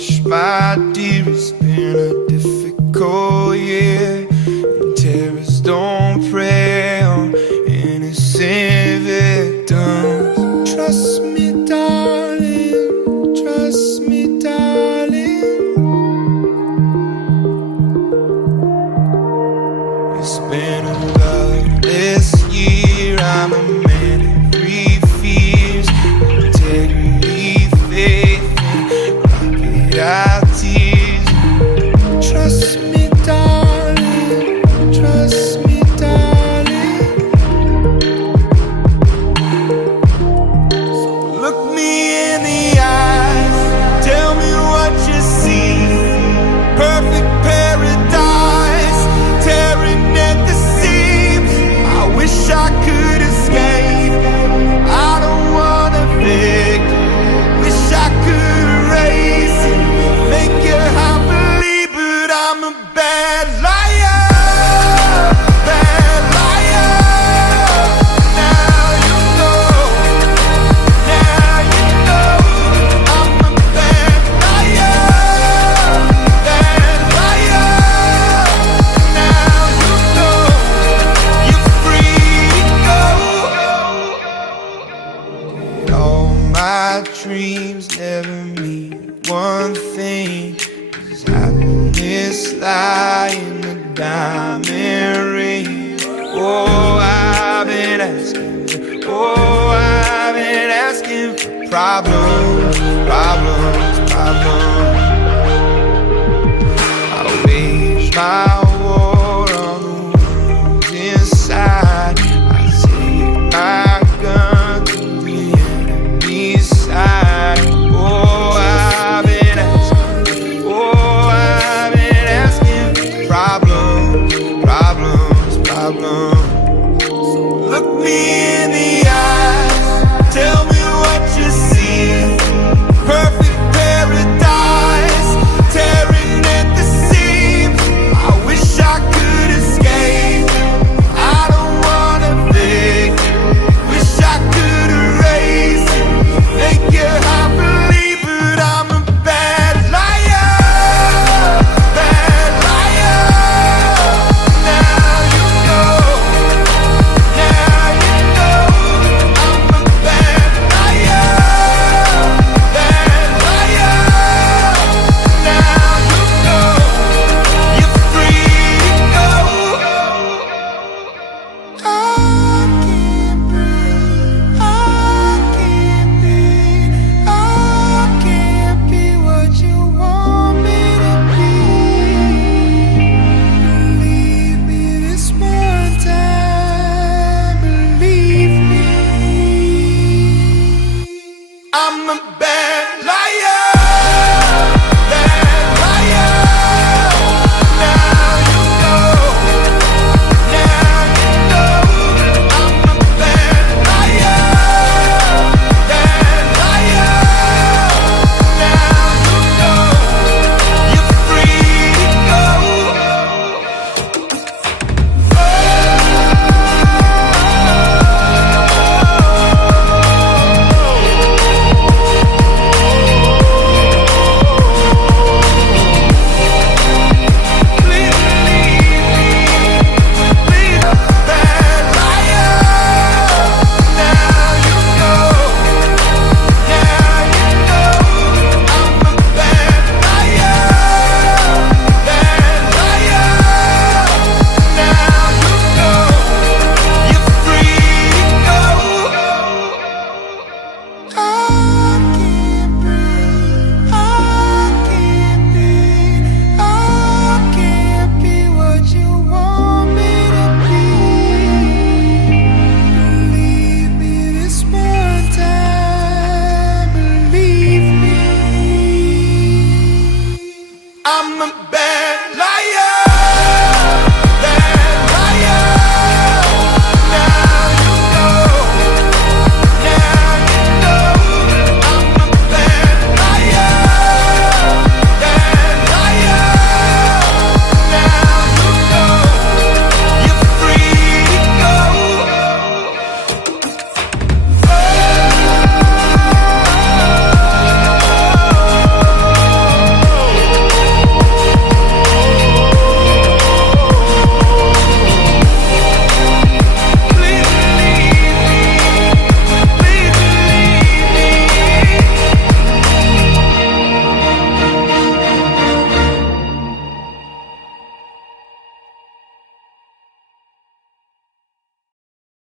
hush, my dear, it's been a difficult year, and terrorists don't prey on innocent victims. Trust me, darling, trust me, darling. It's been a loveless year, I'm a man of three fears: integrity, faith, and rocket tears. Trust me, darling, trust me, darling. So look me in the eyes, tell me what you see. Perfect paradise, tearing at the seams. I wish I could escape, I don't wanna fake. Wish I could erase it, make your heart believe, but I'm a bad liar, bad liar. Now you know, now you know, I'm a bad liar, bad liar. Now you know, you're free to go. All my dreams never mean one thing, 'cause happiness lie in a diamond ring. Oh, I've been asking, oh, I've been asking for problems, problems, problems. I wage my war on the ones inside. I take my gun to the enemy's side. Oh, I've been asking, oh, I've been asking for problems, problems, problems. So look me in the eyes, tell me what you see. Perfect paradise, tearing at the seams. I wish I could escape, I don't wanna fake. Wish I could erase it, make your heart believe, but I'm a bad liar, bad liar. Now you know, now you know, I'm a bad liar, bad liar. Now you know, you're free to go. I can't breathe, I can't breathe, I can't be what you want me to be. Believe me this one time, believe me. I'm a bad